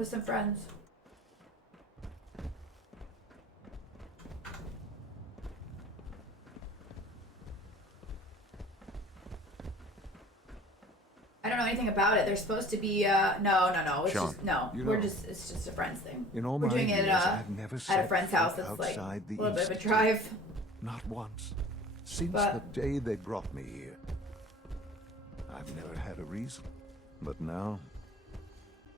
with some friends. I don't know anything about it. They're supposed to be, no. It's Sean, just, no. you We're know, just, it's just a friend's thing. In all We're my doing it, years, I've never at a set friend's foot house that's like a outside the little bit of a institute. drive. Not once. Since But- the day they brought me here. I've never had a reason. But now,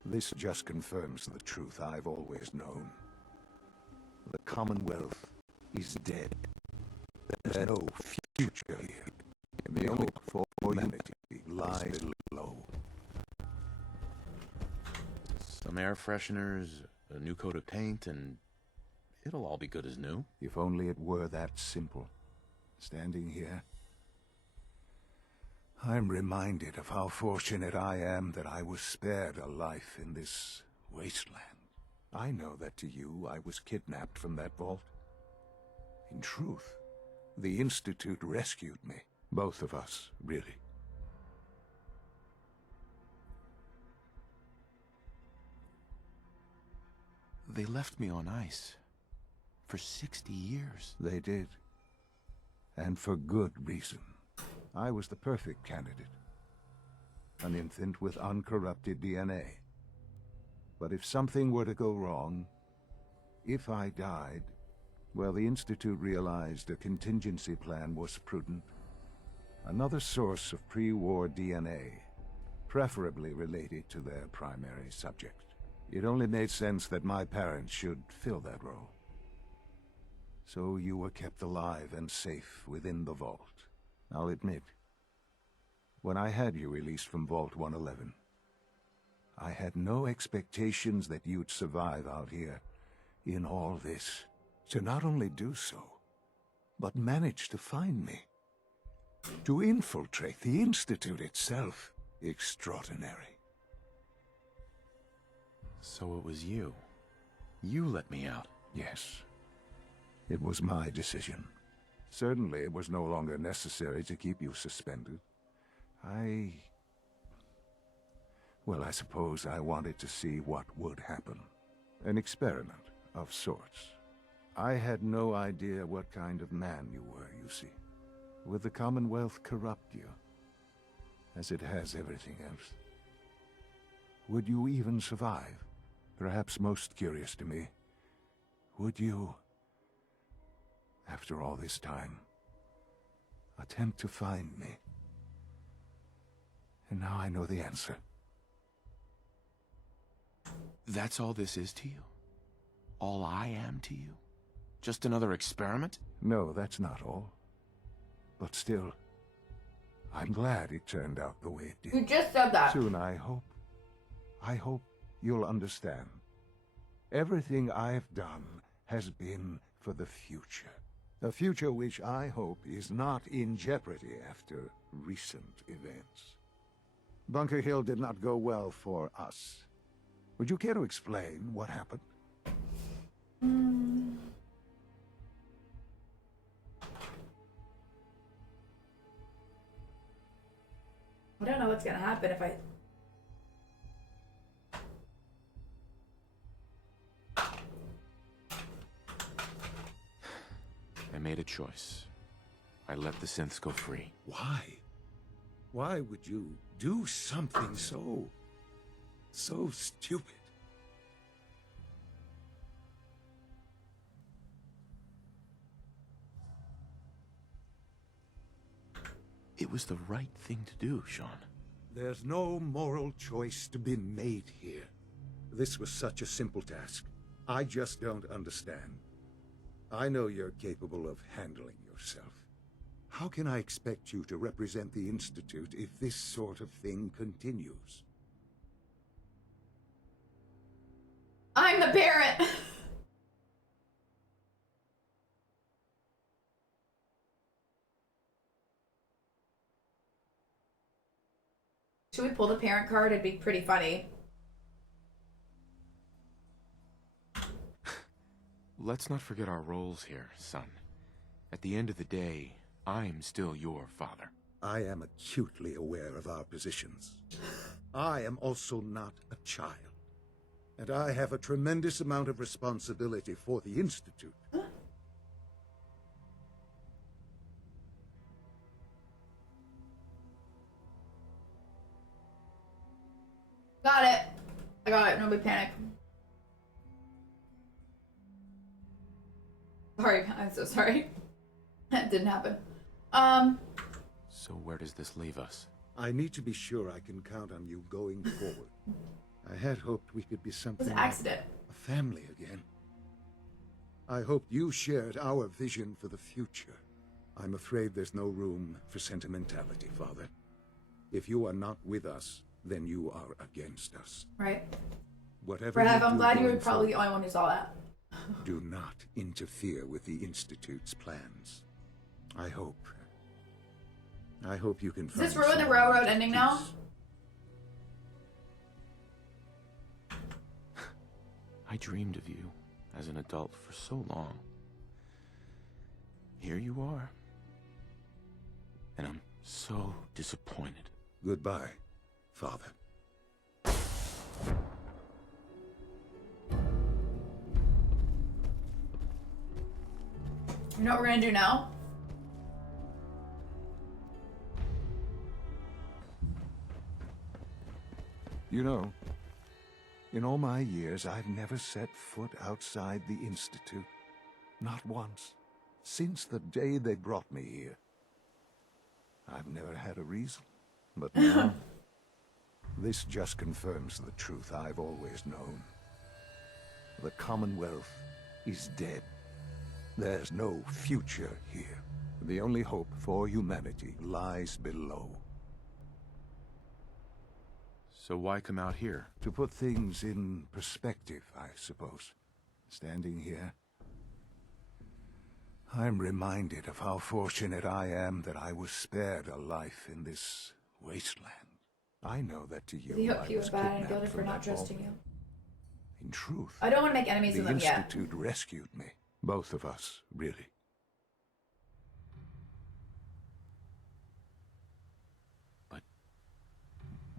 this just confirms the truth I've always known. The Commonwealth is dead. There's no future here. And the only hope for humanity lies below. Some air fresheners, a new coat of paint, and it'll all be good as new. If only it were that simple. Standing here, I'm reminded of how fortunate I am that I was spared a life in this wasteland. I know that to you, I was kidnapped from that vault. In truth, the Institute rescued me. Both of us, really. They left me on ice for 60 years. They did. And for good reason. I was the perfect candidate. An infant with uncorrupted DNA. But if something were to go wrong, if I died, well, the Institute realized a contingency plan was prudent. Another source of pre-war DNA, preferably related to their primary subject. It only made sense that my parents should fill that role. So you were kept alive and safe within the vault. I'll admit, when I had you released from Vault 111, I had no expectations that you'd survive out here in all this. To not only do so, but manage to find me. To infiltrate the Institute itself. Extraordinary. So it was you. You let me out. Yes. It was my decision. Certainly it was no longer necessary to keep you suspended. Well, I suppose I wanted to see what would happen. An experiment of sorts. I had no idea what kind of man you were, you see. Would the Commonwealth corrupt you? As it has everything else? Would you even survive? Perhaps most curious to me, would you, after all this time, attempt to find me? And now I know the answer. That's all this is to you? All I am to you? Just another experiment? No, that's not all. But still, I'm glad it turned out the way it You did. just said that. Soon, I hope you'll understand. Everything I've done has been for the future. A future which I hope is not in jeopardy after recent events. Bunker Hill did not go well for us. Would you care to explain what happened? I don't know what's gonna happen if I... I made a choice. I let the synths go free. Why? Why would you do something so stupid? It was the right thing to do, Sean. There's no moral choice to be made here. This was such a simple task. I just don't understand. I know you're capable of handling yourself. How can I expect you to represent the Institute if this sort of thing continues? I'm the parent! Should we pull the parent card? It'd be pretty funny. Let's not forget our roles here, son. At the end of the day, I'm still your father. I am acutely aware of our positions. I am also not a child. And I have a tremendous amount of responsibility for the Institute. Got it. I got it. Nobody panic. Sorry, I'm so sorry. That didn't happen. So where does this leave us? I need to be sure I can count on you going forward. I had hoped we could be It something was an like accident. a family again. I hoped you shared our vision for the future. I'm afraid there's no room for sentimentality, Father. If you are not with us, then you are against us. Right. Whatever Rev, you I'm do glad you were going probably the forward, only one who saw that. do not interfere with the Institute's plans. I hope you can Does this find ruin the some railroad peace. ending now? I dreamed of you as an adult for so long. Here you are. And I'm so disappointed. Goodbye, Father. You know what we're gonna do now? You know, in all my years, I've never set foot outside the Institute. Not once. Since the day they brought me here. I've never had a reason. But now, this just confirms the truth I've always known. The Commonwealth is dead. There's no future here. The only hope for humanity lies below. So why come out here? To put things in perspective, I suppose. Standing here, I'm reminded of how fortunate I am that I was spared a life in this wasteland. I know that to you, He I hoped you were was bad and kidnapped guilty for from not that vault. trusting you. In truth, I don't want to make enemies the with them yet. Institute rescued me. Both of us, really.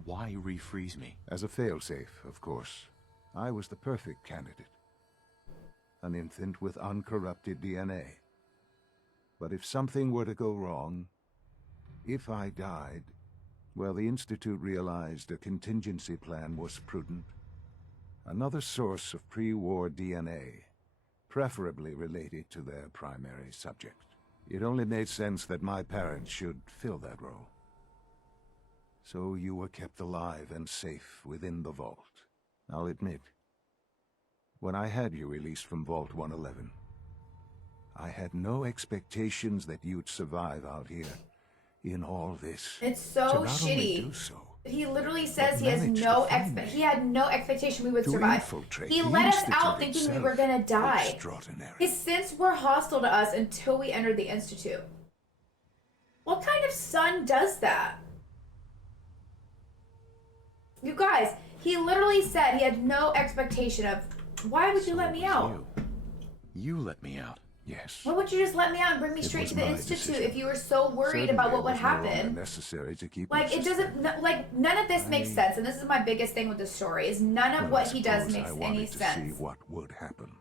Why refreeze me? As a failsafe, of course. I was the perfect candidate. An infant with uncorrupted DNA. But if something were to go wrong, if I died, well, the Institute realized a contingency plan was prudent. Another source of pre-war DNA, preferably related to their primary subject. It only made sense that my parents should fill that role. So you were kept alive and safe within the vault. I'll admit, when I had you released from Vault 111, I had no expectations that you'd survive out here in all this. It's so To not only shitty. do so, He literally says but he has managed no to find me. he had no expectation we would to survive. infiltrate He the let us Institute out thinking we itself. were gonna die. Extraordinary. His sins were hostile to us until we entered the Institute. What kind of son does that? You guys, he literally said he had no expectation of, why would you So let it me was out? You let me out. Yes. Why wouldn't you just let me out and bring me It straight was to the my Institute decision. if you were so worried Certainly about what it would was no longer happen? necessary to keep Like, me it doesn't, like, none of this makes sense, and this is my biggest thing with the story, is none of Well, what I he does suppose makes I any wanted to sense. see what would happen.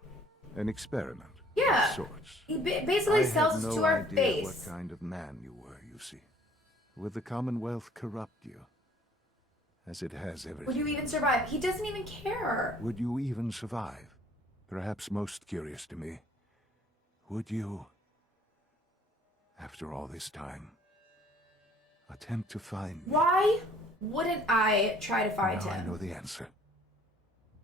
An experiment. Yeah. Of sorts. He basically I sells had us no to our idea face. what kind of man you were, you see. Would the Commonwealth corrupt you? As it has everything. Would you even survive? He doesn't even care. Would you even survive? Perhaps most curious to me. Would you, after all this time, attempt to find me? Why wouldn't I try to find Now I know him? the answer.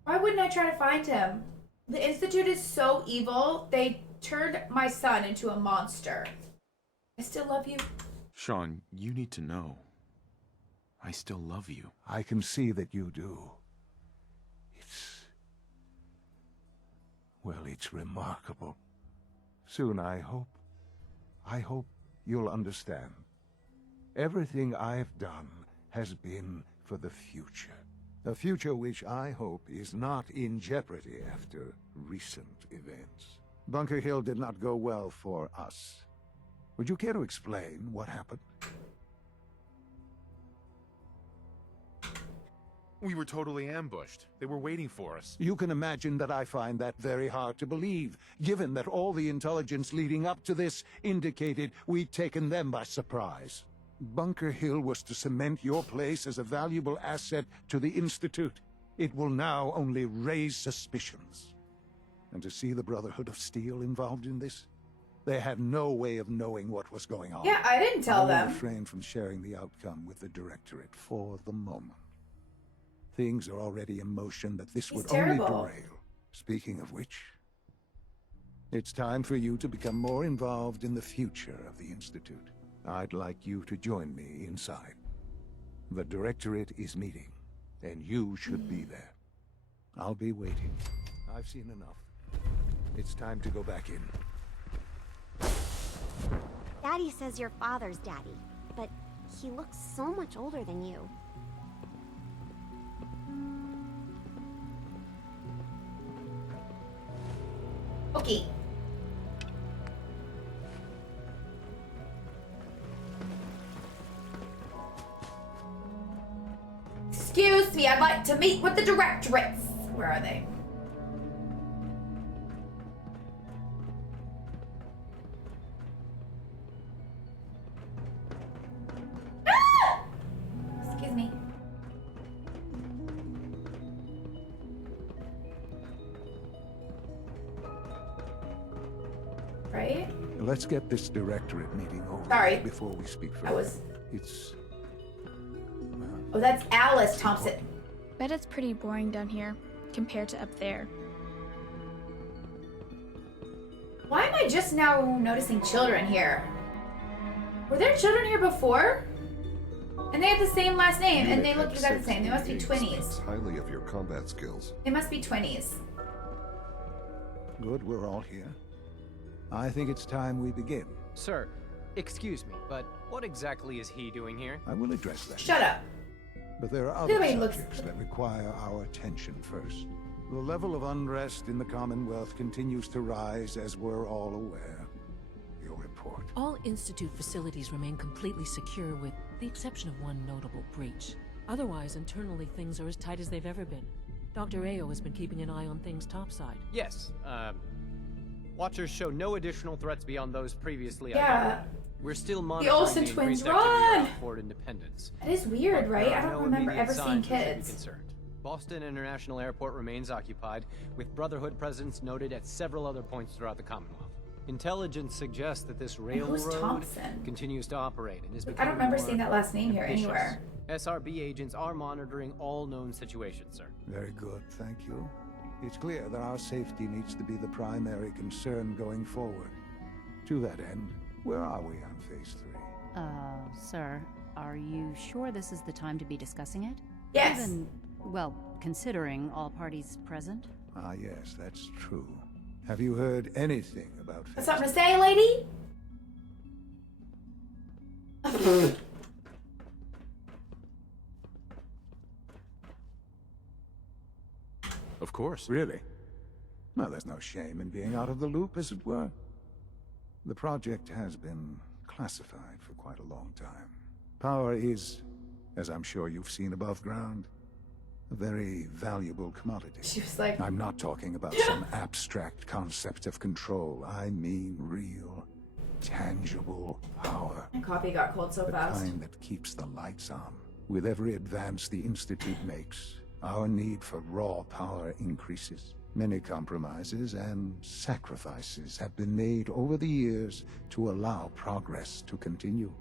Why wouldn't I try to find him? The Institute is so evil, they turned my son into a monster. I still love you. Sean, you need to know. I still love you. I can see that you do. It's remarkable. Soon, I hope you'll understand. Everything I've done has been for the future. A future which I hope is not in jeopardy after recent events. Bunker Hill did not go well for us. Would you care to explain what happened? We were totally ambushed. They were waiting for us. You can imagine that I find that very hard to believe, given that all the intelligence leading up to this indicated we'd taken them by surprise. Bunker Hill was to cement your place as a valuable asset to the Institute. It will now only raise suspicions. And to see the Brotherhood of Steel involved in this? They had no way of knowing what was going on. Yeah, I didn't tell I will them. refrain from sharing the outcome with the Directorate for the moment. Things are already in motion that this He's would terrible. only derail. Speaking of which, it's time for you to become more involved in the future of the Institute. I'd like you to join me inside. The Directorate is meeting, and you should be there. I'll be waiting. I've seen enough. It's time to go back in. Daddy says your father's daddy, but he looks so much older than you. Okay. Excuse me, I'd like to meet with the directorates. Where are they? Ah! Excuse me. Right? Let's get this Directorate meeting over Sorry. before we speak further. I was. It's... Oh, that's Alice Thompson. Bet it's pretty boring down here compared to up there. Why am I just now noticing children here? Were there children here before? And they have the same last name, and they look exactly the same. They must be twinnies. Highly of your combat skills. They must be twinnies. Good, we're all here. I think it's time we begin. Sir, excuse me, but what exactly is he doing here? I will address that. Shut up. But there are The other way he looks- subjects that require our attention first. The level of unrest in the Commonwealth continues to rise, as we're all aware. Your report. All Institute facilities remain completely secure with the exception of one notable breach. Otherwise, internally things are as tight as they've ever been. Dr. Ayo has been keeping an eye on things topside. Yes, Watchers show no additional threats beyond those previously Yeah. identified. We're still monitoring Olsen the twins, increased activity run! around Fort Independence. That is weird, But right? there I are don't no remember immediate ever seeing signs we should be kids. concerned. Boston International Airport remains occupied, with Brotherhood presence noted at several other points throughout the Commonwealth. Intelligence suggests that this who's railroad Thompson? continues to operate and is I don't remember becoming seeing more that last name here ambitious. anywhere. SRB agents are monitoring all known situations, sir. Very good, thank you. It's clear that our safety needs to be the primary concern going forward. To that end, where are we on Phase 3? Sir, are you sure this is the time to be discussing it? Yes. Even, well, considering all parties present? Ah, yes, that's true. Have you heard anything about Got Phase something to say, lady? Of course. Really? Well, there's no shame in being out of the loop, as it were. The project has been classified for quite a long time. Power is, as I'm sure you've seen above ground, a very valuable commodity. She was like, I'm not talking about some abstract concept of control. I mean real, tangible power. my coffee got cold so The fast. kind that keeps the lights on. With every advance the Institute makes, our need for raw power increases. Many compromises and sacrifices have been made over the years to allow progress to continue.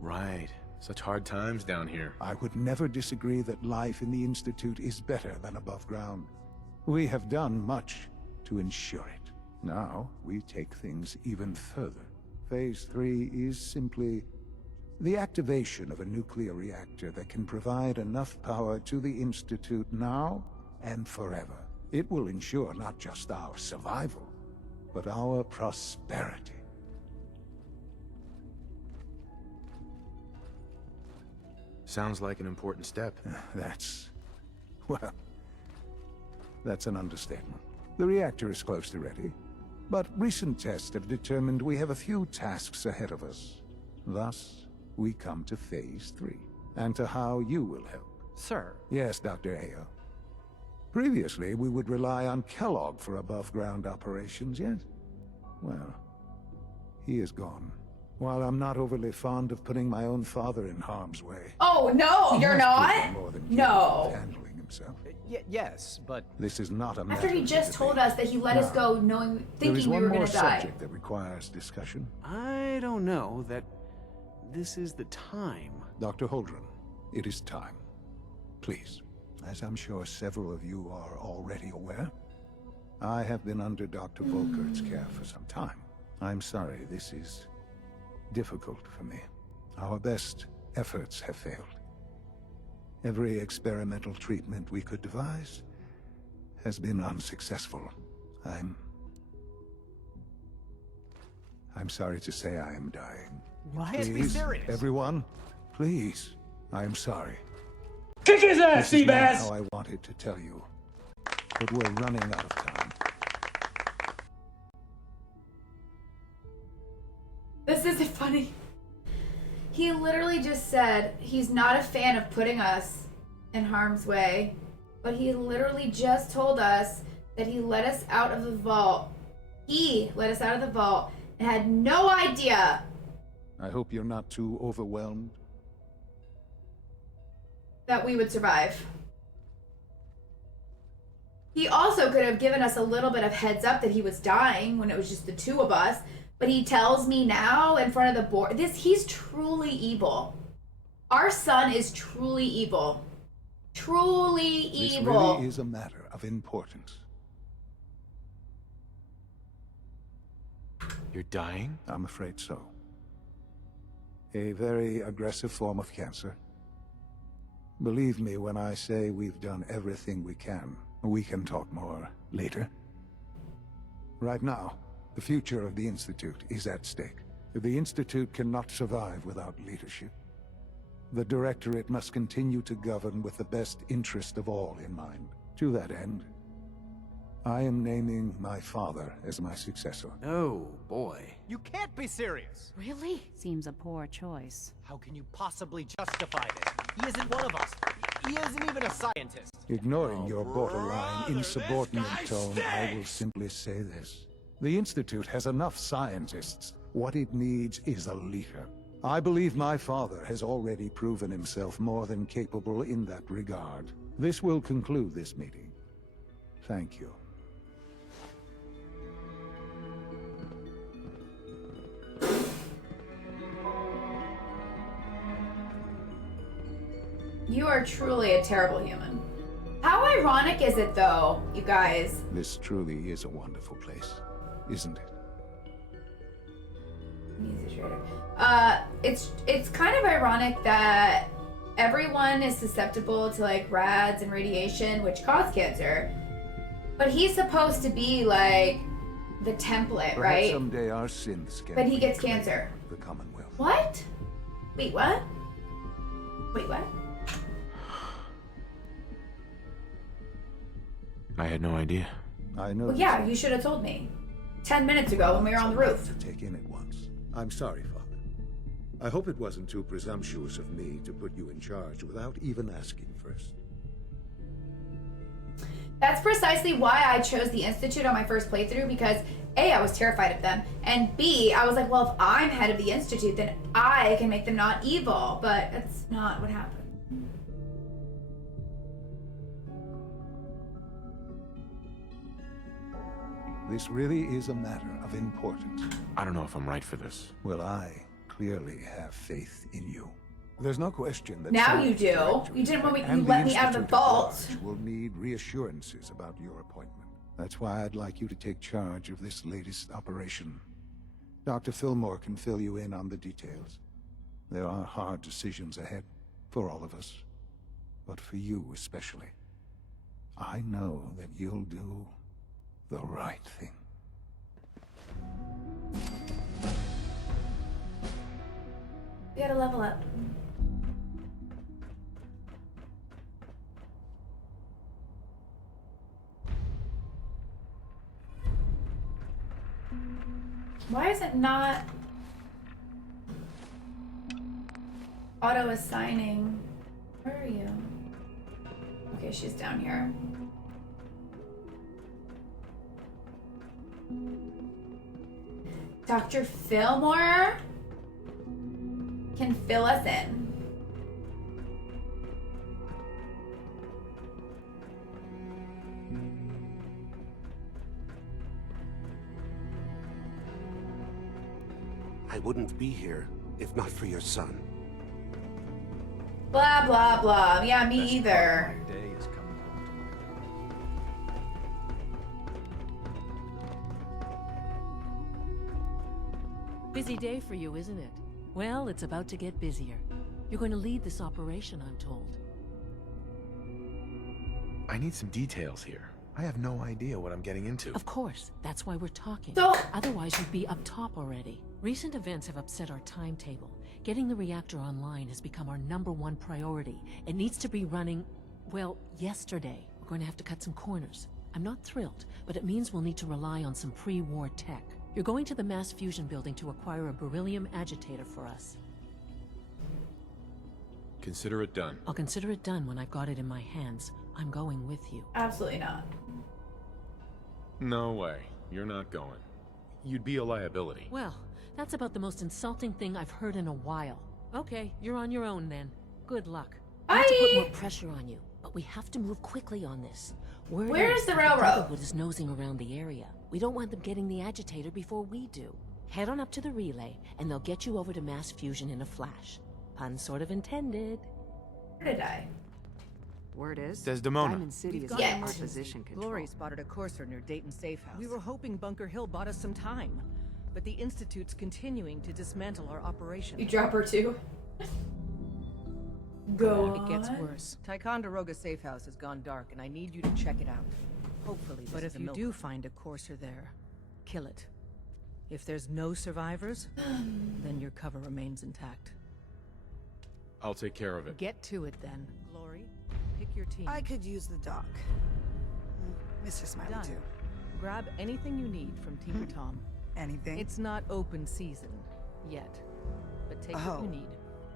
Right. Such hard times down here. I would never disagree that life in the Institute is better than above ground. We have done much to ensure it. Now, we take things even further. Phase 3 is simply the activation of a nuclear reactor that can provide enough power to the Institute now and forever. It will ensure not just our survival, but our prosperity. Sounds like an important step. Well, that's an understatement. The reactor is close to ready, but recent tests have determined we have a few tasks ahead of us. Thus, we come to Phase 3, and to how you will help. Sir. Yes, Dr. Ayo. Previously, we would rely on Kellogg for above-ground operations, yes? Well, he is gone. While I'm not overly fond of putting my own father in harm's way... Oh, no, you're not? more than No. handling himself. Yes, but... This is not a matter After he of just told debate. us that he let us go knowing, thinking we were There gonna is one more die. subject that requires discussion. I don't know that this is the time. Dr. Holdren, it is time. Please, as I'm sure several of you are already aware, I have been under Dr. Volkert's care for some time. I'm sorry, this is difficult for me. Our best efforts have failed. Every experimental treatment we could devise has been unsuccessful. I'm sorry to say I am dying. What? Please, Be serious. everyone, please, I am sorry. Kick his ass, This is not Seabass! how I wanted to tell you, but we're running out of time. This isn't funny. He literally just said he's not a fan of putting us in harm's way, but he literally just told us that he let us out of the vault. He let us out of the vault and had no idea. I hope you're not too overwhelmed. That we would survive. He also could have given us a little bit of heads up that he was dying when it was just the two of us, but he tells me now in front of the board. He's truly evil. Our son is truly evil. Truly evil. This really is a matter of importance. You're dying? I'm afraid so. A very aggressive form of cancer. Believe me when I say we've done everything we can. We can talk more later. Right now, the future of the Institute is at stake. The Institute cannot survive without leadership. The Directorate must continue to govern with the best interest of all in mind. To that end, I am naming my father as my successor. Oh, boy. You can't be serious! Really? Seems a poor choice. How can you possibly justify this? He isn't one of us. He isn't even a scientist. Ignoring your borderline insubordinate tone, I will simply say this. The Institute has enough scientists. What it needs is a leader. I believe my father has already proven himself more than capable in that regard. This will conclude this meeting. Thank you. You are truly a terrible human. How ironic is it though, you guys? This truly is a wonderful place, isn't it? It's kind of ironic that everyone is susceptible to like rads and radiation, which cause cancer. But he's supposed to be like the template, Perhaps right? someday our sins can But he gets reclaim cancer. the Commonwealth. What? Wait, what? Wait, what? I had no idea. I know. Well, yeah, you should have told me 10 minutes ago when we were on the roof. To take in at once. I'm sorry, Father. I hope it wasn't too presumptuous of me to put you in charge without even asking first. That's precisely why I chose the Institute on my first playthrough, because A, I was terrified of them, and B, I was like, well, if I'm head of the Institute, then I can make them not evil, but that's not what happened. This really is a matter of importance. I don't know if I'm right for this. Well, I clearly have faith in you. There's no question that Now some you do. directors You didn't when and you the let me out of the Institute at vault. large will need reassurances about your appointment. That's why I'd like you to take charge of this latest operation. Dr. Fillmore can fill you in on the details. There are hard decisions ahead for all of us, but for you especially. I know that you'll do the right thing. We gotta level up. Why is it not? Auto assigning. Where are you? Okay, she's down here. Dr. Fillmore can fill us in. I wouldn't be here if not for your son. Blah, blah, blah. Yeah, me either. Day is coming home to my Busy day for you, isn't it? Well, it's about to get busier. You're going to lead this operation, I'm told. I need some details here. I have no idea what I'm getting into. Of course, that's why we're talking. So- Otherwise, you'd be up top already. Recent events have upset our timetable. Getting the reactor online has become our #1 priority. It needs to be running, well, yesterday. We're going to have to cut some corners. I'm not thrilled, but it means we'll need to rely on some pre-war tech. You're going to the Mass Fusion building to acquire a beryllium agitator for us. Consider it done. I'll consider it done when I've got it in my hands. I'm going with you. Absolutely not. No way. You're not going. You'd be a liability. Well, that's about the most insulting thing I've heard in a while. Okay, you're on your own then. Good luck. I have to put more pressure on you, but we have to move quickly on this. Where's the that railroad? Brotherhood is nosing around the area. We don't want them getting the agitator before we do. Head on up to the relay, and they'll get you over to Mass Fusion in a flash. Pun sort of intended. Where did I? Word is, Desdemona. Diamond City is got under more position control. Glory spotted a courser near Dayton Safe House. We were hoping Bunker Hill bought us some time, but the Institute's continuing to dismantle our operation. You drop her too. Go on. It gets worse. Ticonderoga Safe House has gone dark, and I need you to check it out. Hopefully, But this if is you do find a courser there, kill it. If there's no survivors, then your cover remains intact. I'll take care of it. Get to it then. Glory, pick your team. I could use the dock. Mr. Smiley Done. too. Grab anything you need from Tinker Tom. Anything? It's not open season yet, but take what you need.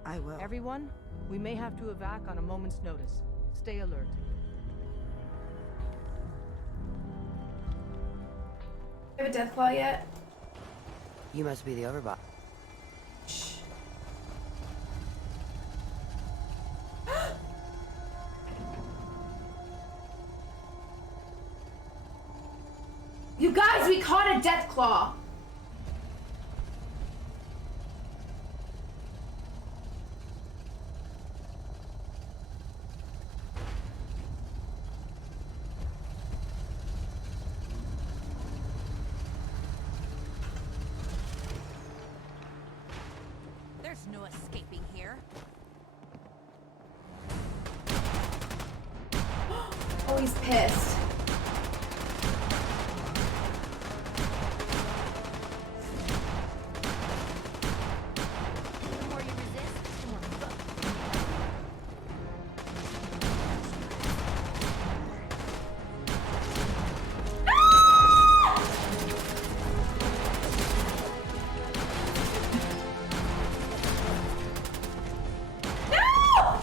I will. Everyone, we may have to evac on a moment's notice. Stay alert. You have a Deathclaw yet? You must be the Overbot. Shh. You guys, we caught a Deathclaw! There's no escaping here. Oh, he's pissed. The more you resist, the more No!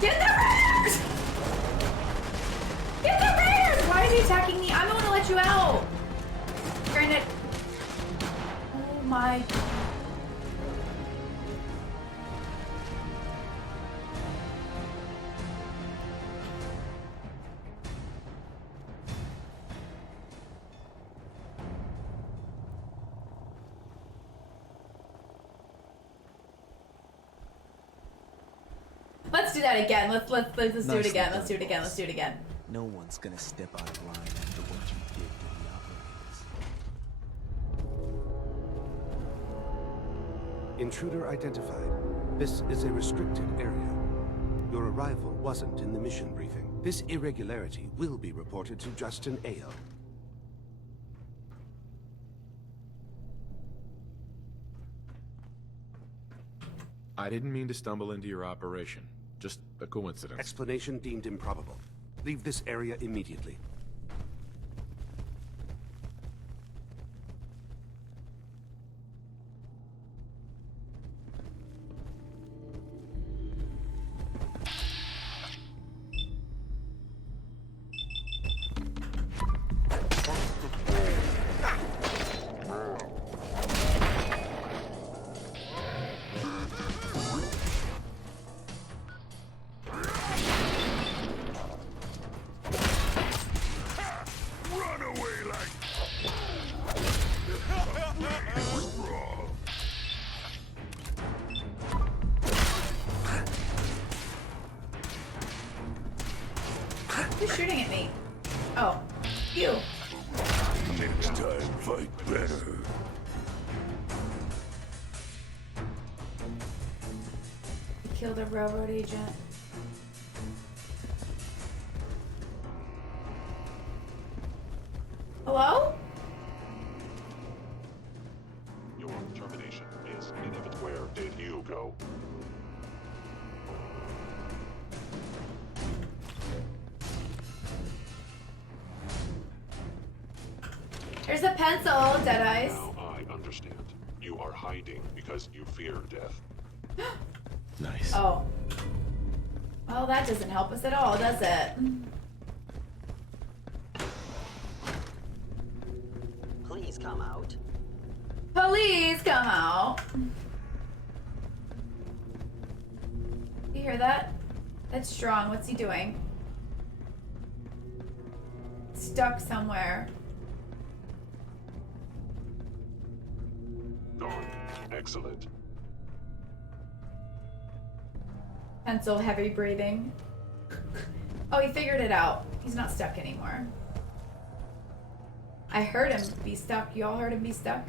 Get the raiders! Get the raiders! Why is he attacking me? I'm the one to let you out. Granted. Oh my. Let's do that again. Let's do it again. Let's do it again. Let's do it again. No one's gonna step out of line after what you did to the operators. Intruder identified. This is a restricted area. Your arrival wasn't in the mission briefing. This irregularity will be reported to Justin Ayo. I didn't mean to stumble into your operation. Just a coincidence. Explanation deemed improbable. Leave this area immediately. Oh, you. Next time, fight better. He killed a railroad agent. Hello? Your termination is inevitable. Where did you go? There's a pencil, Deadeyes. Now I understand. You are hiding because you fear death. Nice. Oh. Well, that doesn't help us at all, does it? Please come out. Please come out. You hear that? That's Strong. What's he doing? Stuck somewhere. Gone. Excellent. Pencil, heavy breathing. Oh, he figured it out. He's not stuck anymore. I heard him be stuck. Y'all heard him be stuck?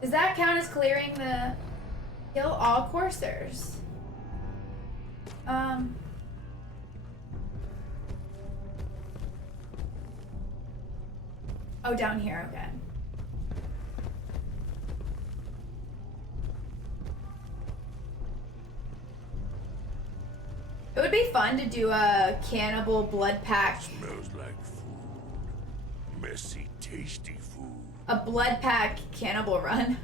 Does that count as clearing the... Kill all coursers? Oh, down here, okay. It would be fun to do a cannibal blood pack. Smells like food. Messy, tasty food. A blood pack cannibal run.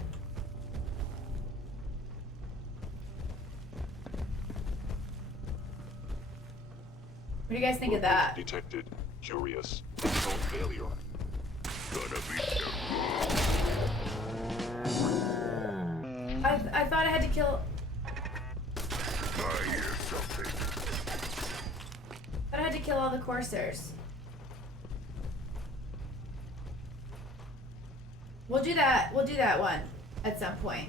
What do you guys think of that? Detected. Curious. Control failure. Gonna be I thought I had to kill... I hear something. I had to kill all the coursers. We'll do that. We'll do that one at some point.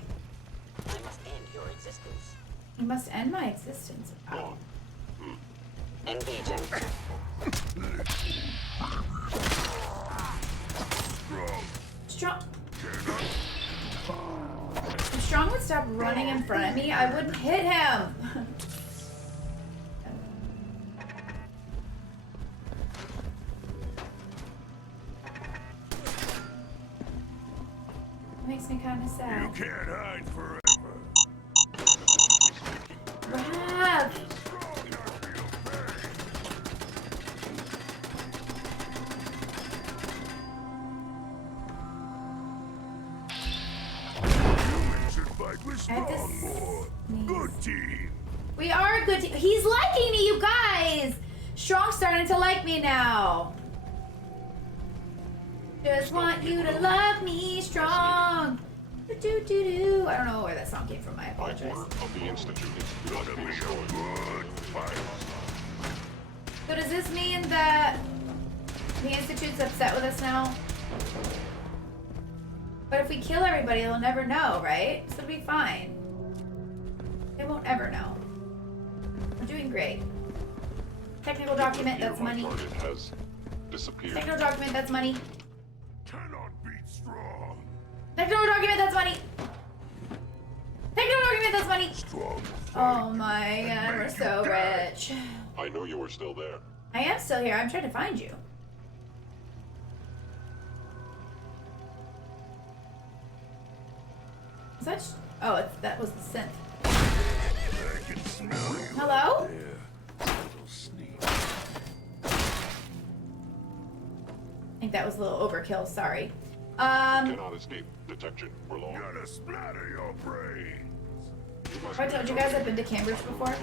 I must end your existence. You must end my existence. Wow. Engaging. Strong. If Strong would stop running in front of me, I wouldn't hit him. Makes me kind of sad. You can't hide forever. Rav! Humans should fight with I have to strong more. Good team. We are a good team. He's liking me, you guys! Strong's starting to like me now. Just want you to love me, Strong. Do do do do. I don't know where that song came from. I apologize. Of the Institute is gonna be destroyed. So does this mean that the Institute's upset with us now? But if we kill everybody, they'll never know, right? So it'll be fine. They won't ever know. We're doing great. Technical document, that's money. Has disappeared. Technical document, that's money. Cannot beat strong. Technical document, that's money. Technical document, that's money. Strong. Oh my god, we're so rich. I know you were still there. I am still here. I'm trying to find you. Is that? Oh, that was the synth. I can smell you. Hello? I think that was a little overkill. Sorry. Cannot escape detection for long. Gonna splatter your brains. Have I told you guys I've been to Cambridge before?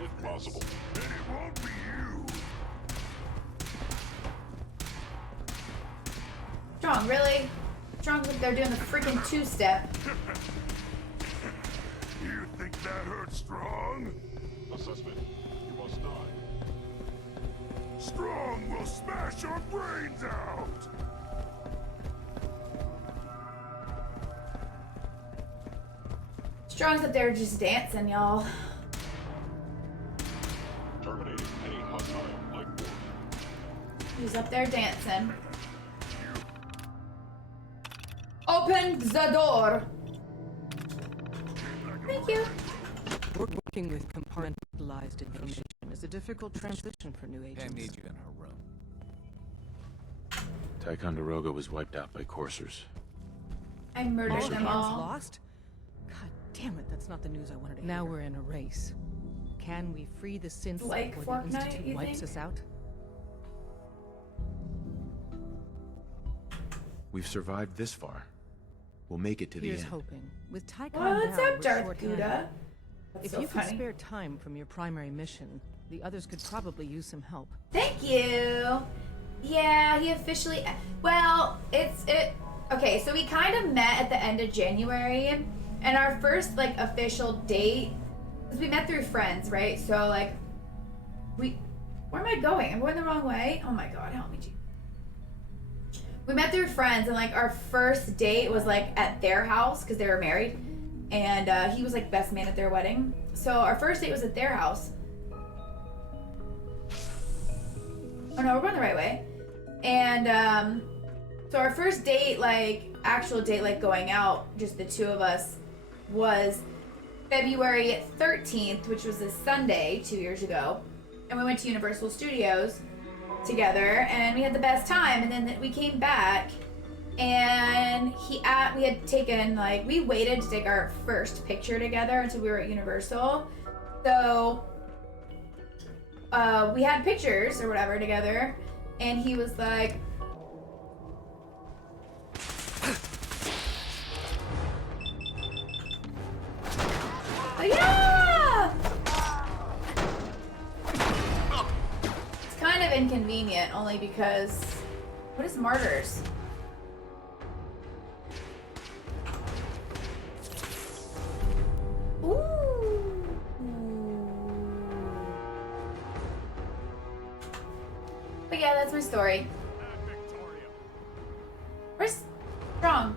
If possible. And it won't be you. Strong, really? Strong, they're doing the freaking two-step. You think that hurts strong? Assessment. You must die. Strong will smash your brains out. Strong's up there just dancing, y'all. Terminating any hostile life force. He's up there dancing. Open the door. Thank you. Working with compartmentalized information is a difficult transition for new agents. Pam needs you in her room. Ticonderoga was wiped out by coursers. I murdered them all. Lost? God damn it, that's not the news I wanted to hear. Now we're in a race. Can we free the synths Like before the Fortnite, Institute you wipes think? us out? We've survived this far. We'll make it to the Here's end. hoping. With Tychon What's down, up, we're Darth short-handed. Gouda? That's If so you could funny. spare time from your primary mission, the others could probably use some help. Thank you. Yeah, he officially. Well, okay, so we kind of met at the end of January, and our first like official date, because we met through friends, right? So like, where am I going? I'm going the wrong way. Oh my God, help me, Jesus. We met through friends, and like our first date was like at their house because they were married, and he was like best man at their wedding. So our first date was at their house. Oh no, we're going the right way. And so our first date, like actual date, like going out, just the two of us, was February 13th, which was a Sunday 2 years ago. And we went to Universal Studios together, and we had the best time. And then we came back, and we had taken, like, we waited to take our first picture together until we were at Universal. So we had pictures or whatever together, and he was like, oh, yeah! It's kind of inconvenient only because, what is martyrs? Ooh. But yeah, that's my story. Where's Strong?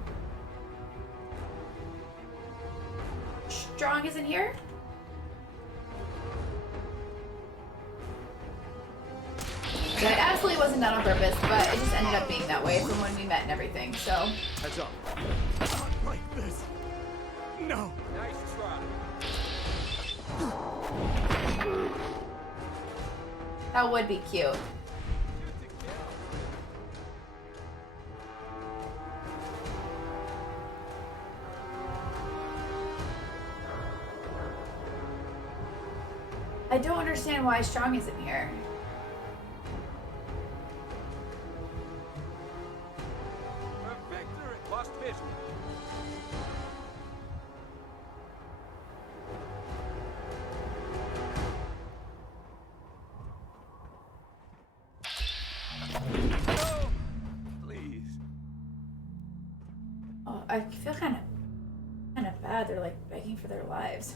Strong isn't here? That absolutely wasn't done on purpose, but it just ended up being that way from when we met and everything, so. Heads up. Not like this. No. Nice try. That would be cute. I don't understand why Strong isn't here. Victory. Lost vision. No, please. Oh, I feel kind of bad. They're like begging for their lives.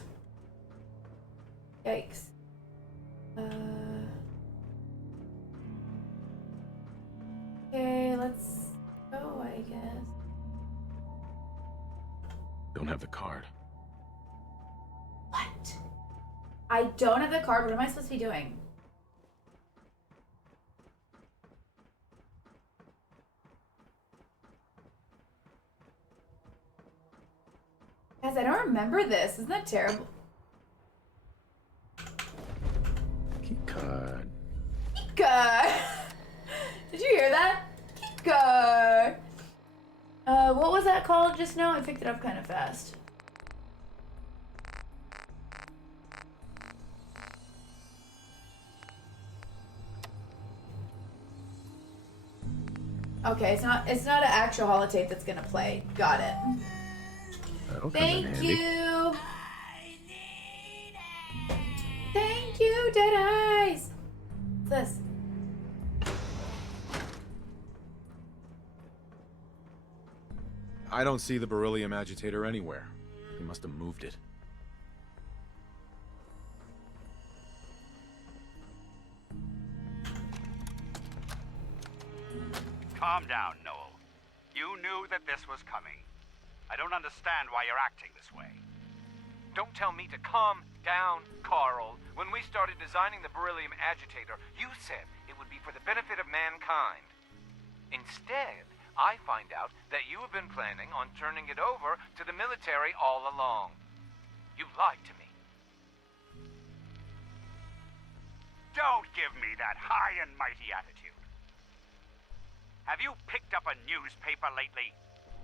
Yikes. Okay, let's go, I guess. Don't have the card. What? I don't have the card. What am I supposed to be doing? Guys, I don't remember this. Isn't that terrible? Key card. Kika! Did you hear that? Kika! What was that called just now? I picked it up kind of fast. Okay, it's not an actual holotape that's gonna play. Got it. That'll come in Thank handy. you. Thank you, Deadeyes. What's this? I don't see the beryllium agitator anywhere. He must have moved it. Calm down, Noel. You knew that this was coming. I don't understand why you're acting this way. Don't tell me to calm down, Carl. When we started designing the beryllium agitator, you said it would be for the benefit of mankind. Instead, I find out that you have been planning on turning it over to the military all along. You lied to me. Don't give me that high and mighty attitude. Have you picked up a newspaper lately?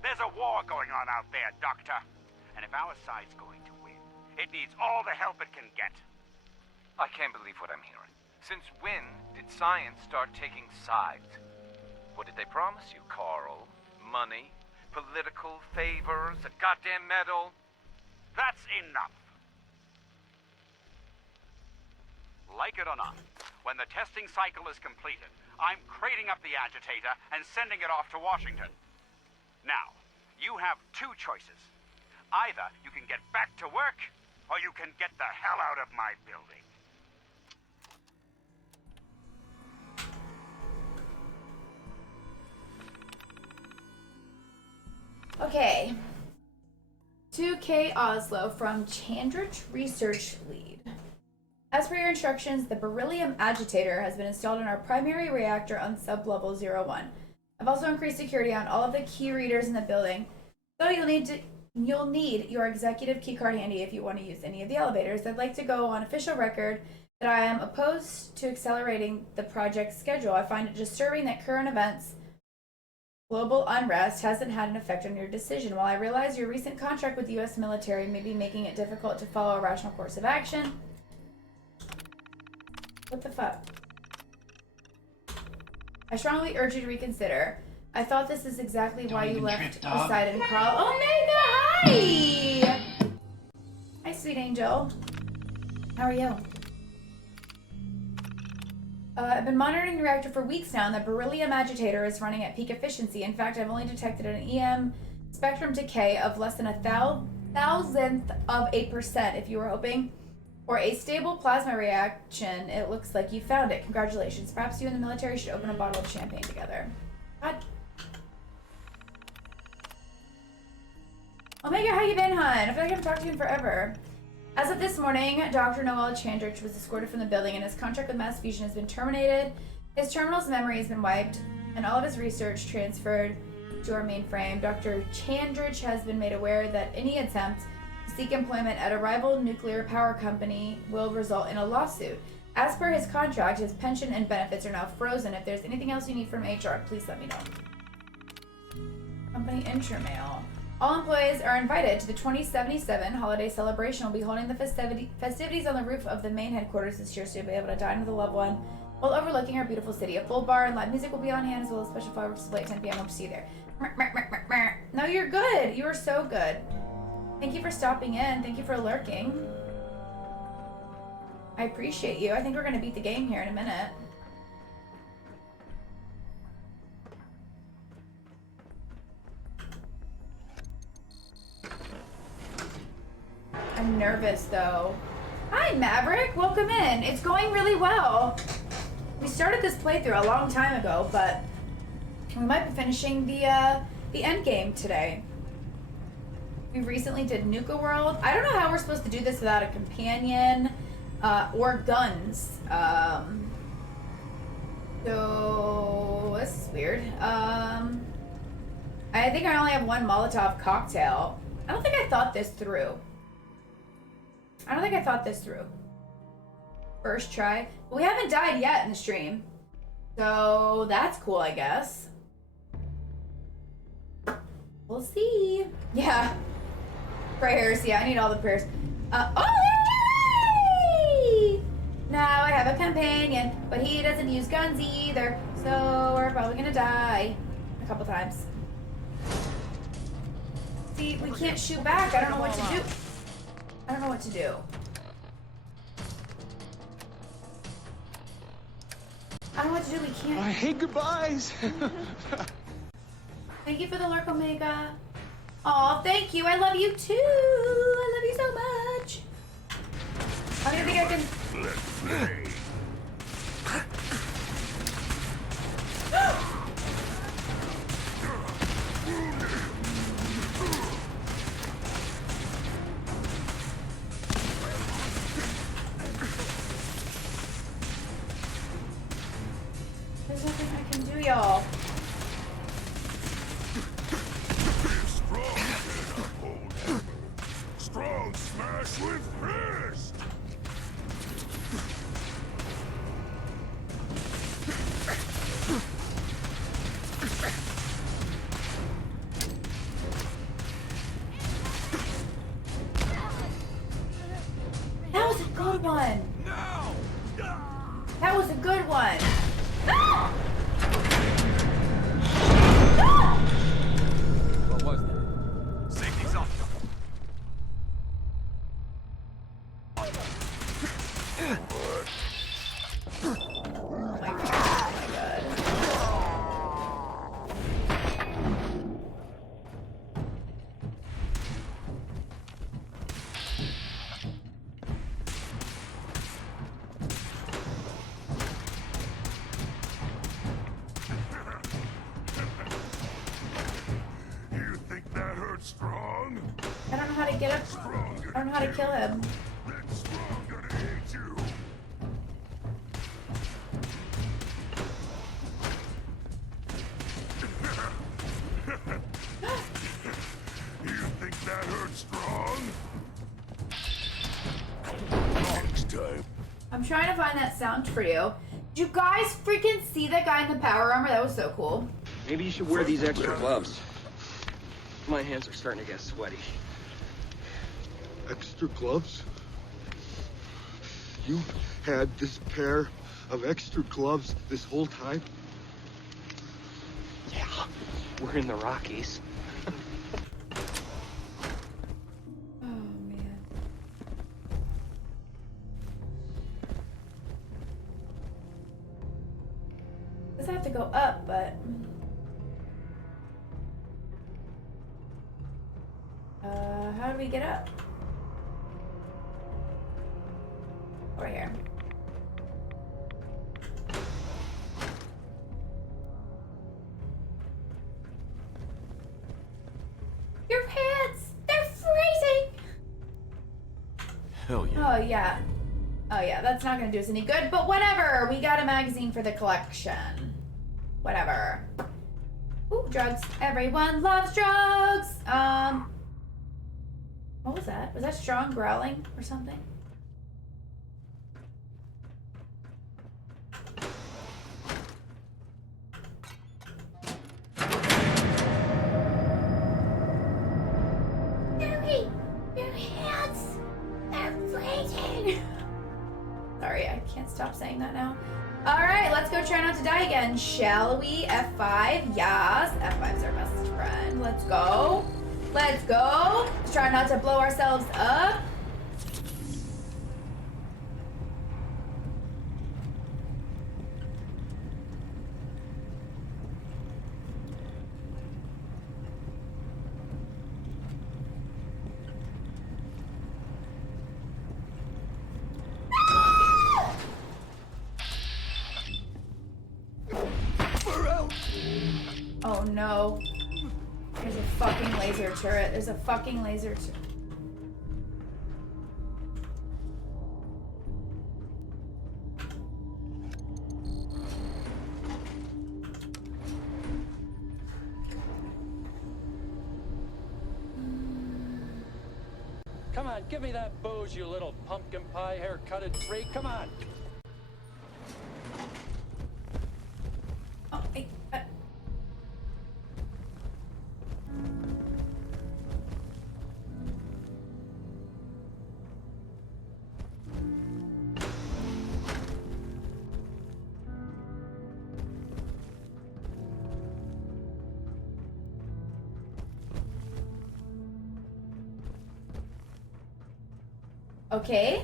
There's a war going on out there, Doctor. And if our side's going to win, it needs all the help it can get. I can't believe what I'm hearing. Since when did science start taking sides? What did they promise you, Carl? Money? Political favors? A goddamn medal? That's enough. Like it or not, when the testing cycle is completed, I'm crating up the agitator and sending it off to Washington. Now, you have two choices. Either you can get back to work, or you can get the hell out of my building. Okay. 2K Oslo from Chandrich Research Lead. As per your instructions, the beryllium agitator has been installed in our primary reactor on sublevel 01. I've also increased security on all of the key readers in the building, so you'll need your executive keycard handy if you want to use any of the elevators. I'd like to go on official record that I am opposed to accelerating the project schedule. I find it disturbing that current events, global unrest, hasn't had an effect on your decision. While I realize your recent contract with the U.S. military may be making it difficult to follow a rational course of action. What the fuck? I strongly urge you to reconsider. I thought this is exactly why you left Poseidon, Carl. Omega, hi! Hi, sweet angel. How are you? I've been monitoring the reactor for weeks now, and the beryllium agitator is running at peak efficiency. In fact, I've only detected an EM spectrum decay of less than 1,000th of 8%. If you were hoping for a stable plasma reaction, it looks like you found it. Congratulations. Perhaps you and the military should open a bottle of champagne together. God. Omega, how you been, hun? I feel like I haven't talked to you in forever. As of this morning, Dr. Noel Chandrich was escorted from the building, and his contract with Mass Fusion has been terminated. His terminal's memory has been wiped, and all of his research transferred to our mainframe. Dr. Chandrich has been made aware that any attempt to seek employment at a rival nuclear power company will result in a lawsuit. As per his contract, his pension and benefits are now frozen. If there's anything else you need from HR, please let me know. Company intramail. All employees are invited to the 2077 holiday celebration. We'll be holding the festivities on the roof of the main headquarters this year, so you'll be able to dine with a loved one while overlooking our beautiful city. A full bar and live music will be on hand, as well as special fireworks display at 10 p.m. Hope to see you there. No, you're good. You are so good. Thank you for stopping in. Thank you for lurking. I appreciate you. I think we're going to beat the game here in a minute. I'm nervous though. Hi Maverick, welcome in. It's going really well. We started this playthrough a long time ago, but we might be finishing the end game today. We recently did Nuka World. I don't know how we're supposed to do this without a companion or guns. So this is weird. I think I only have one Molotov cocktail. I don't think I thought this through. First try. But we haven't died yet in the stream. So that's cool, I guess. We'll see. Yeah. Prayers. Yeah, I need all the prayers. Oh, yay! Now I have a companion, but he doesn't use guns either. So we're probably gonna die a couple times. See, we can't shoot back. I don't know what to do. I don't know what to do. I don't know what to do. We can't. I hate goodbyes. Thank you for the lurk, Omega. Aw, thank you. I love you too. I love you so much. I don't think I can. good one. That was a good one. Ah! Ah! What was that? Safety's off. Oh my god. You think that hurts strong? I don't know how to get up. I don't know how to kill him. That strong gonna hate you. You think that hurts strong? Next time. I'm trying to find that sound for you. Did you guys freaking see that guy in the power armor? That was so cool. Maybe you should wear these extra gloves. My hands are starting to get sweaty. Extra gloves? You had this pair of extra gloves this whole time? Yeah, we're in the Rockies. Oh man. Does have to go up, but how do we get up? Over here. Your pants! They're freezing! Hell yeah. Oh yeah. Oh yeah, that's not gonna do us any good, but whatever. We got a magazine for the collection. Whatever. Ooh, drugs. Everyone loves drugs! What was that? Was that strong growling or something? Yuri! Your hands! They're freezing! Sorry, I can't stop saying that now. Alright, let's go try not to die again, shall we? F5, yes. F5's our best friend. Let's go. Let's go. Let's try not to blow ourselves up. Oh no. There's a fucking laser turret. There's a fucking laser turret. Come on, give me that booze, you little pumpkin pie hair-cutted freak. Come on. Oh, okay.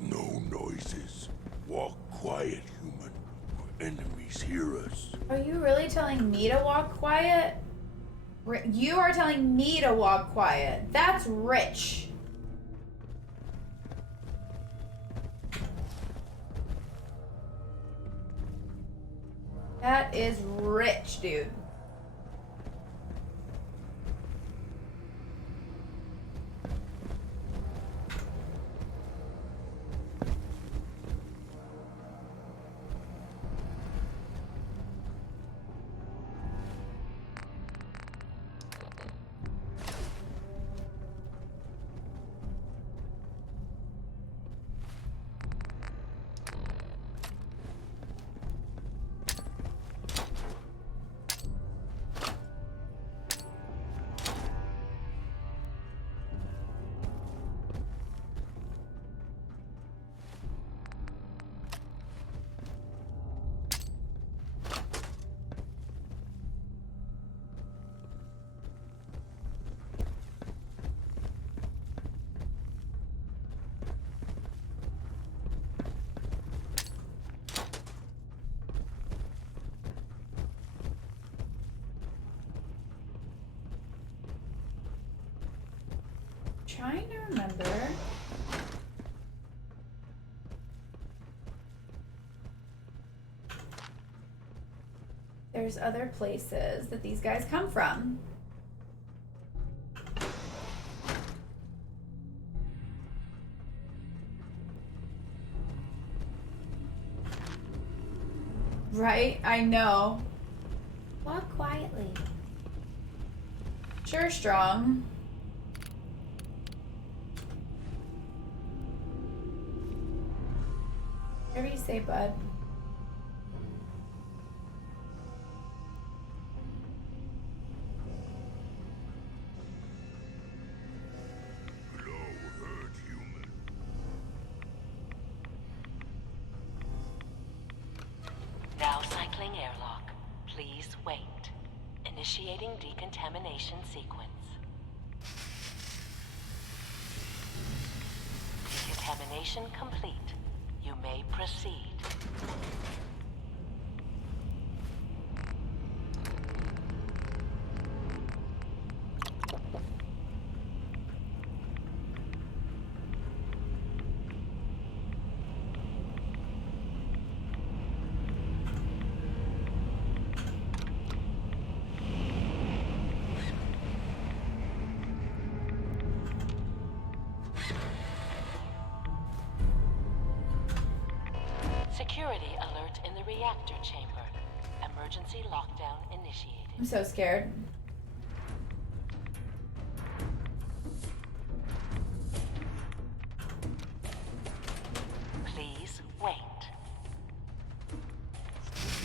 No noises. Walk quiet, human. Our enemies hear us. Are you really telling me to walk quiet? You are telling me to walk quiet. That's rich. That is rich, dude. trying to remember. There's other places that these guys come from. Right? I know. Walk quietly. Sure, Strong. Whatever you say, bud. Now cycling airlock. Please wait. Initiating decontamination sequence. Decontamination complete. You may proceed. Security alert in the reactor chamber. Emergency lockdown initiated. I'm so scared. Please wait.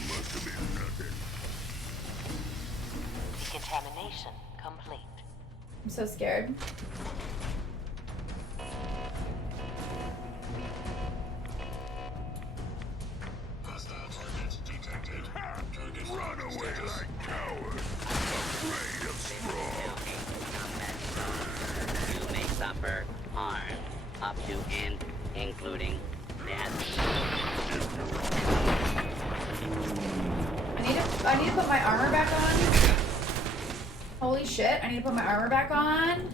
Must have been nothing. Decontamination complete. I'm so scared. Run away like cowards. Afraid of straw. You may suffer harm, up to and including death. I need to put my armor back on. Holy shit, I need to put my armor back on.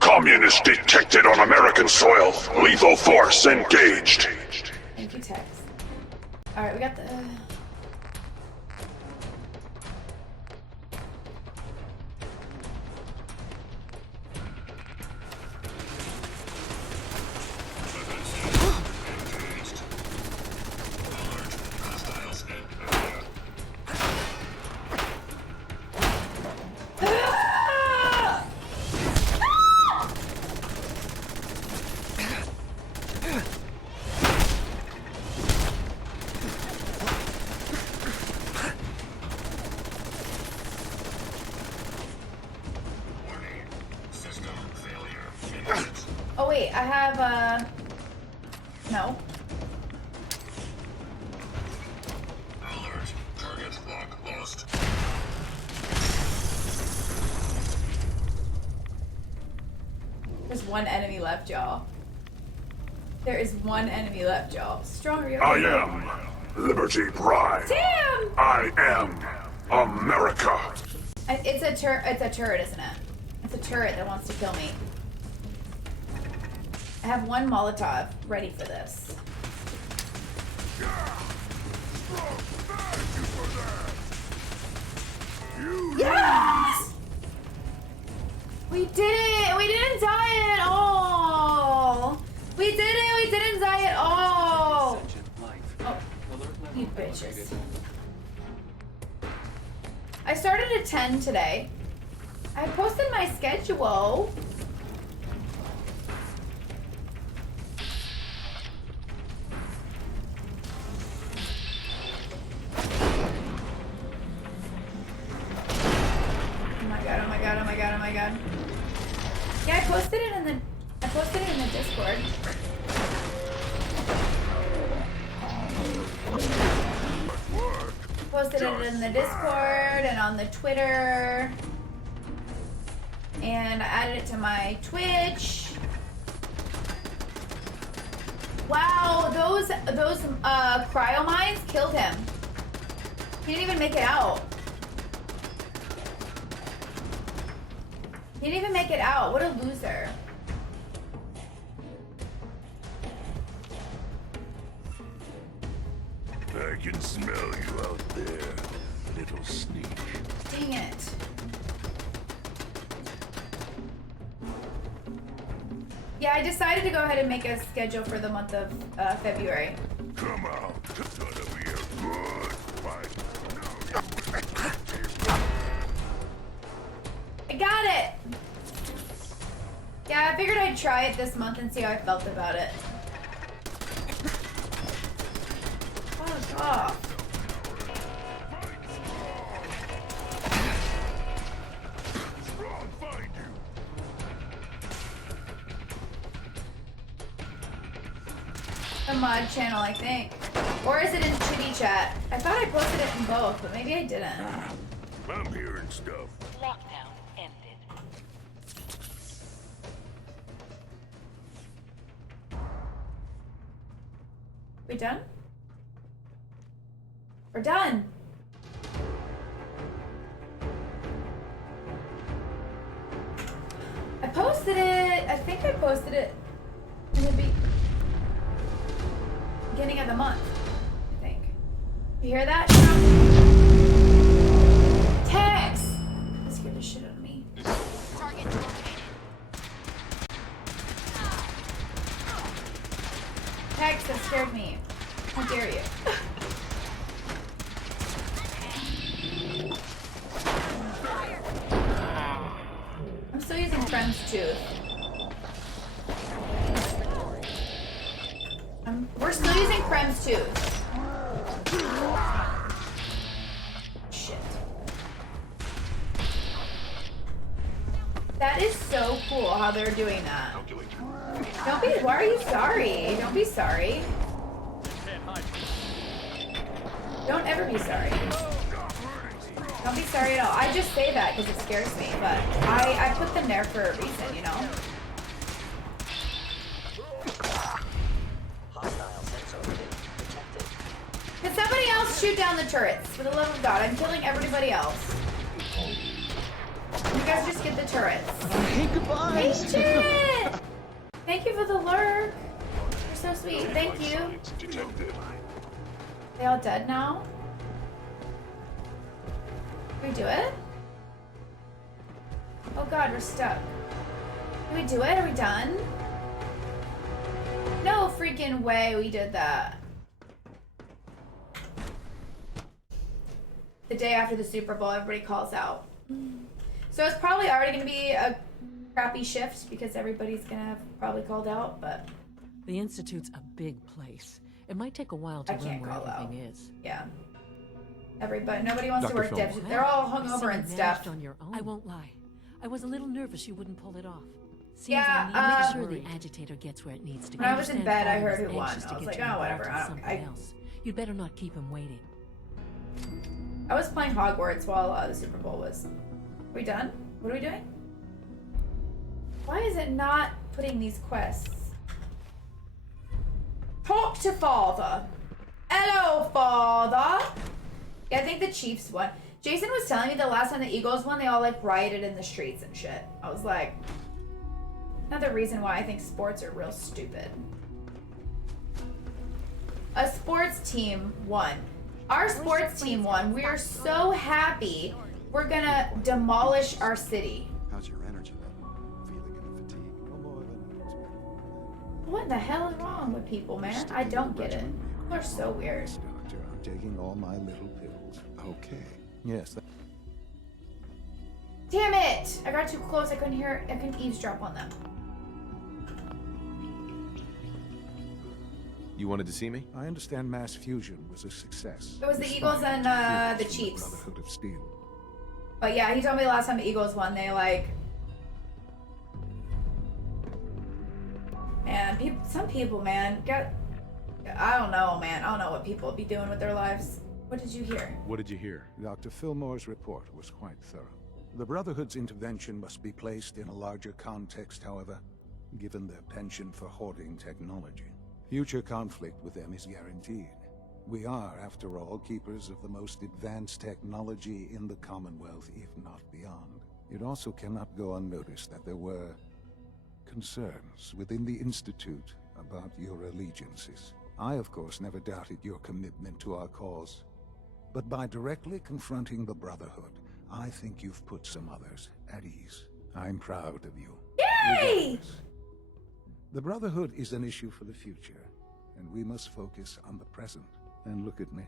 Communists detected on American soil. Lethal force engaged. Thank you, Tex. Alright, we got the... Oh wait, I have, no. Alert. Target lock lost. There's one enemy left, y'all. There is one enemy left, y'all. Stronger, you I am Liberty Prime. Damn! I am America. It's a turret, isn't it? It's a turret that wants to kill me. I have one Molotov ready for this. Yes! We did it! We didn't die at all! We did it! We didn't die at all! Oh, you bitches. I started at 10 today. I posted my schedule. Oh my god. Yeah, I posted it in the Discord. Posted it in the Discord and on the Twitter. And I added it to my Twitch. Wow, those cryo mines killed him. He didn't even make it out. He didn't even make it out. What a loser. I can smell you out there, little sneak. Dang it. Yeah, I decided to go ahead and make a schedule for the month of February. Come out. It's gonna be a good fight. I got it! Yeah, I figured I'd try it this month and see how I felt about it. Fuck off. The mod channel, I think. Or is it in Chitty Chat? I thought I posted it in both, but maybe I didn't. I'm hearing stuff. Lockdown ended. We done? We're done. I posted it. I think I posted it in the beginning of the month. I think. You hear that? Tex! That scared the shit out of me. Target Tex, that scared me. How dare you? I'm still using Friend's Tooth. We're still using Friend's Tooth. Shit. That is so cool how they're doing that. Don't be, why are you sorry? Don't be sorry. Don't ever be sorry. Don't be sorry at all. I just say that because it scares me, but I put them there for a reason, you know? Can somebody else shoot down the turrets? For the love of God, I'm killing everybody else. You guys just get the turrets. Hey, goodbye. Hey, shit! Thank you for the lurk. You're so sweet. Thank you. They all dead now? Can we do it? Oh God, we're stuck. Can we do it? Are we done? No freaking way we did that. The day after the Super Bowl, everybody calls out. So it's probably already going to be a crappy shift because everybody's going to have probably called out, but... The Institute's a big place. It might take a while to learn where everything is. Yeah. Everybody, nobody wants Dr. to work dips. They're all hungover and stuff. On your own. I won't lie. I was a little nervous you wouldn't pull it off. Seems Yeah, make sure the agitator gets where it needs to go. When I was in bed, I heard Paul who won. anxious to I was get like, you oh, whatever. involved in something else. You'd better not keep him waiting. I was playing Hogwarts while the Super Bowl was. Are we done? What are we doing? Why is it not putting these quests? Talk to father. Hello, father. Yeah, I think the Chiefs won. Jason was telling me the last time the Eagles won, they all like rioted in the streets and shit. I was like, another reason why I think sports are real stupid. A sports team won. Our sports team won. We are so happy. We're gonna demolish our city. How's your energy level? Feeling any fatigue? No more than expected. What the hell is wrong with people, man? I don't get it. People are so weird. Doctor, I'm taking all my little pills. Okay. Yes. Damn it! I got too close. I couldn't hear. I couldn't eavesdrop on them. You wanted to see me? I understand mass fusion was a success. It was the Despite Eagles and the fears from Chiefs. Brotherhood of Steel. But yeah, he told me the last time the Eagles won, they like. Man, some people, man, I don't know, man. I don't know what people be doing with their lives. What did you hear? What did you hear? Dr. Fillmore's report was quite thorough. The Brotherhood's intervention must be placed in a larger context, however, given their penchant for hoarding technology. Future conflict with them is guaranteed. We are, after all, keepers of the most advanced technology in the Commonwealth, if not beyond. It also cannot go unnoticed that there were concerns within the Institute about your allegiances. I, of course, never doubted your commitment to our cause. But by directly confronting the Brotherhood, I think you've put some others at ease. I'm proud of you. Yay! Regardless, the Brotherhood is an issue for the future, and we must focus on the present. And look at me,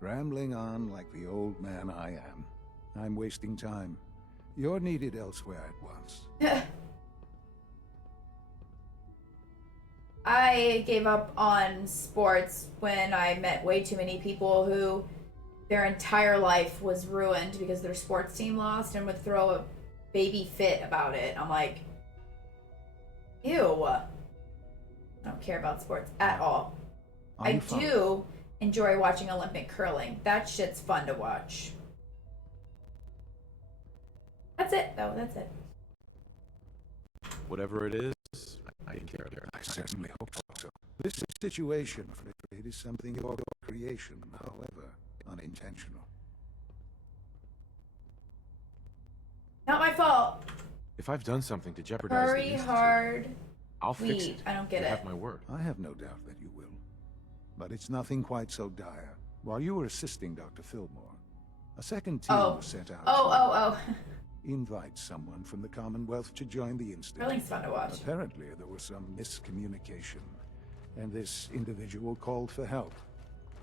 rambling on like the old man I am. I'm wasting time. You're needed elsewhere at once. I gave up on sports when I met way too many people who their entire life was ruined because their sports team lost and would throw a baby fit about it. I'm like, ew. I don't care about sports at all. I do enjoy watching Olympic curling. That shit's fun to watch. That's it, though. That's it. Whatever it is, I care. I certainly hope so. This situation, I'm afraid, is something of your creation, however unintentional. Not my fault. If I've done something to jeopardize the Hurry Institute, hard. I'll fix Weed. it. I don't get You it. have my word. I have no doubt that you will. But it's nothing quite so dire. While you were assisting Dr. Fillmore, a second team was sent out. Oh. Invite someone from the Commonwealth to join the Institute. Curling's fun to watch. Apparently, there was some miscommunication, and this individual called for help,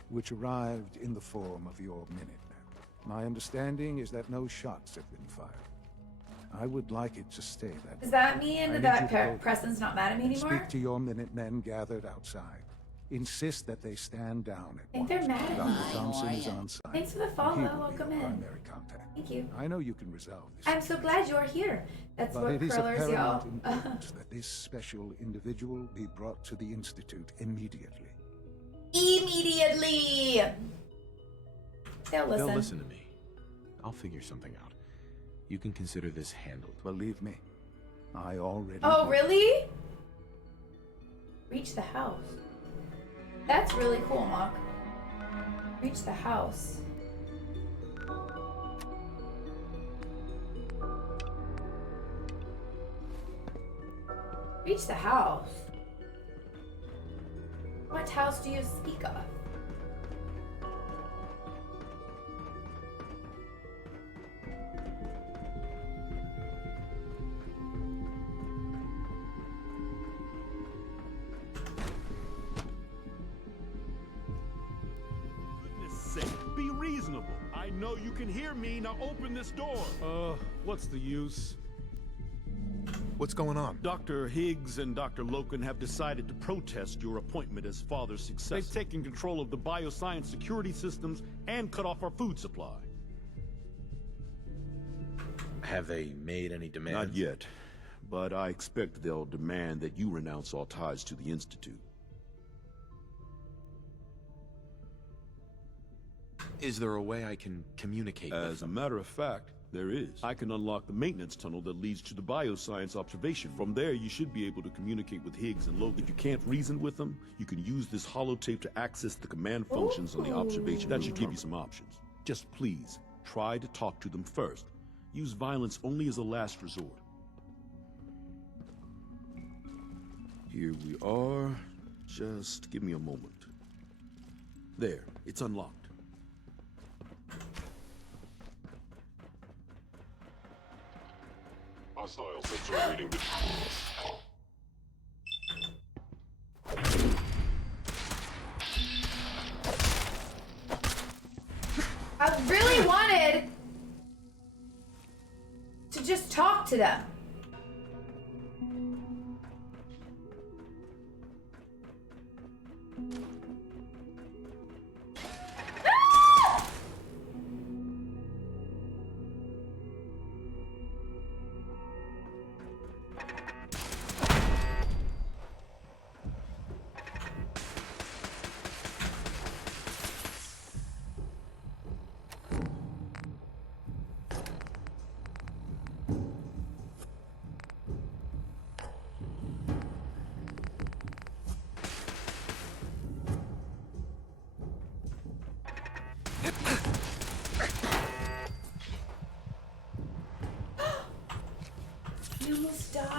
which arrived in the form of your Minutemen. My understanding is that no shots have been fired. I would like it to stay that Does way. that mean I need that you to go Preston's not mad at me anymore? Speak to your Minutemen gathered outside. Insist that they stand down at I think they're once. mad at Dr. me. Thompson is on site. Thanks for the and follow. he will be Welcome your in. primary contact. Thank you. I know you can resolve this. I'm so glad you're here. That's But what it is curlers, of y'all. paramount importance that this special individual be brought to the Institute immediately. Immediately. They'll listen. They'll listen to me. I'll figure something out. You can consider this handled. Believe me, I already Oh, do. really? Reach the house. That's really cool, Mock. Reach the house. Reach the house. What house do you speak of? Goodness sake, be reasonable. I know you can hear me. Now open this door. What's the use? What's going on? Dr. Higgs and Dr. Loken have decided to protest your appointment as father's successor. They've taken control of the bioscience security systems and cut off our food supply. Have they made any demands? Not yet, but I expect they'll demand that you renounce all ties to the Institute. Is there a way I can communicate with As a matter of fact, there is. I can unlock the maintenance tunnel that leads to the bioscience observation. From there, you should be able to communicate with Higgs and Logan. If you can't reason with them, you can use this holotape to access the command functions on the observation. That should give you some options. Just please, try to talk to them first. Use violence only as a last resort. Here we are. Just give me a moment. There, it's unlocked. Hostile sensor reading the... I really wanted to just talk to them.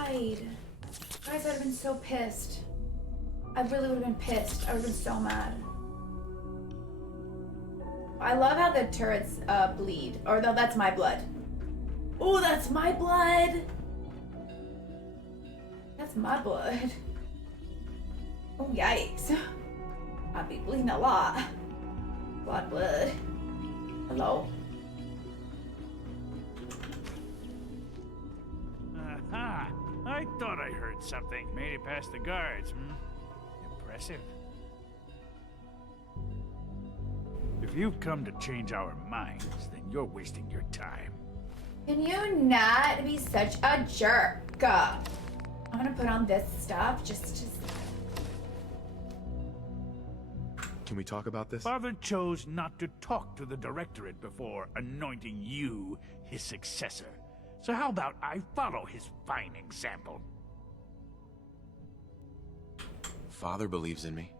died. Guys, I'd have been so pissed. I really would have been pissed. I would have been so mad. I love how the turrets bleed. Or no, that's my blood. Oh, that's my blood. That's my blood. Oh, yikes. I'd be bleeding a lot. Blood. Hello? Aha! I thought I heard something. Made it past the guards, Impressive. If you've come to change our minds, then you're wasting your time. Can you not be such a jerk? I'm gonna put on this stuff just to... Can we talk about this? Father chose not to talk to the Directorate before anointing you his successor. So how about I follow his fine example? Father believes in me.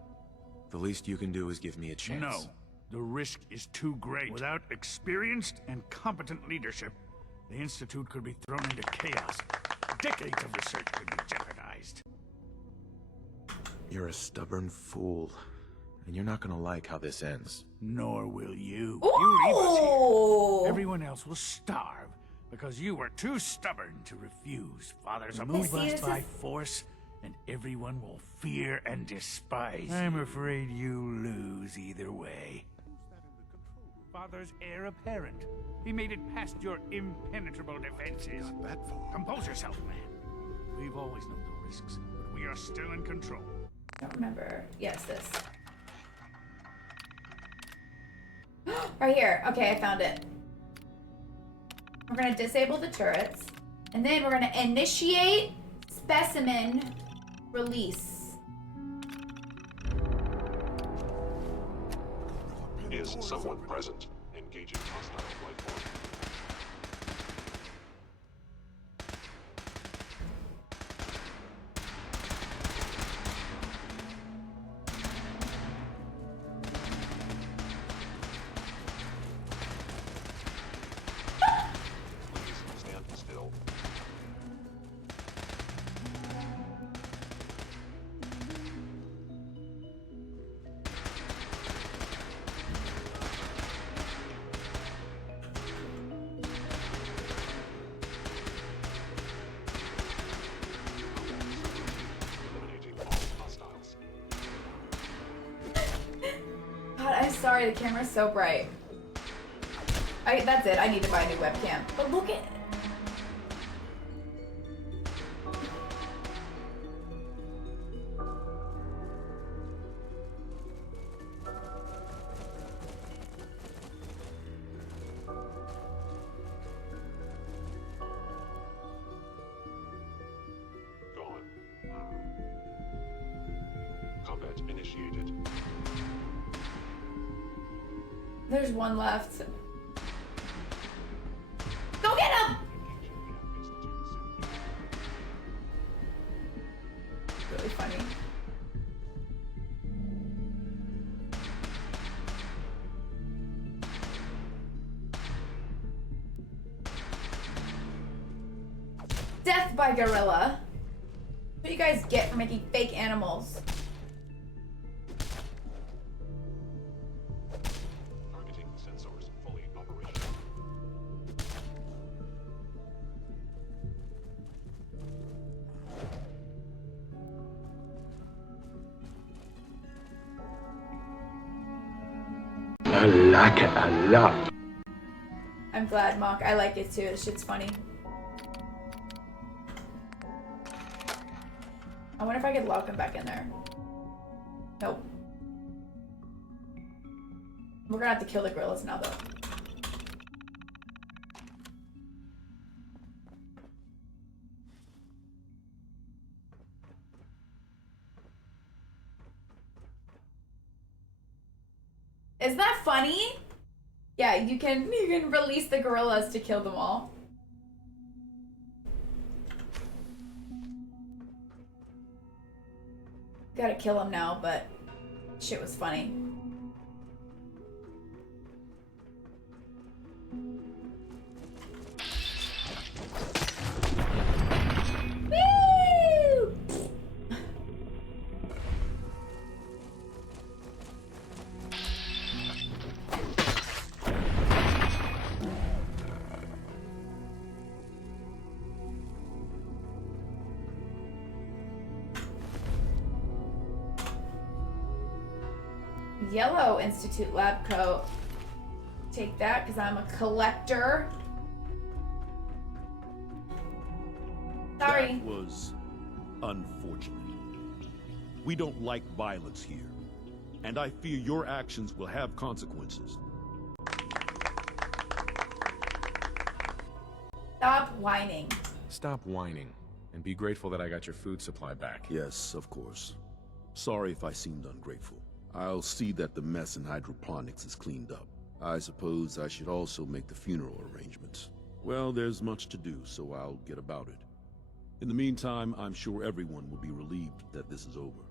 The least you can do is give me a chance. No. The risk is too great. Without experienced and competent leadership, the Institute could be thrown into chaos. Decades of research could be jeopardized. You're a stubborn fool. And you're not gonna like how this ends. Nor will you. Ooh! You leave us here. Everyone else will starve because you were too stubborn to refuse. Fathers move us by force, and everyone will fear and despise. I'm afraid you lose either way. Father's heir apparent. He made it past your impenetrable defenses. Not that far. Compose yourself, man. We've always known the risks, but we are still in control. I don't remember. Yes, this. Right here. Okay, I found it. We're gonna disable the turrets, and then we're gonna initiate specimen release. Is someone present? Engaging hostile life form. Please stand still. Eliminating all hostiles. God, I'm sorry, the camera's so bright. That's it, I need to buy a new webcam. But look at... Gone. Combat initiated. There's one left. Go get him! Really funny. Death by gorilla. What do you guys get for making fake animals? Targeting sensors fully operational. I like it a lot. I'm glad, Mock. I like it too. This shit's funny. I wonder if I could lock him back in there. Nope. We're gonna have to kill the gorillas now, though. Isn't that funny? Yeah, you can release the gorillas to kill them all. Gotta kill him now, but shit was funny. Whee! yellow Institute lab coat. Take that, because I'm a collector. Sorry. That was unfortunate. We don't like violence here, and I fear your actions will have consequences. Stop whining. Stop whining, and be grateful that I got your food supply back. Yes, of course. Sorry if I seemed ungrateful. I'll see that the mess in hydroponics is cleaned up. I suppose I should also make the funeral arrangements. Well, there's much to do, so I'll get about it. In the meantime, I'm sure everyone will be relieved that this is over.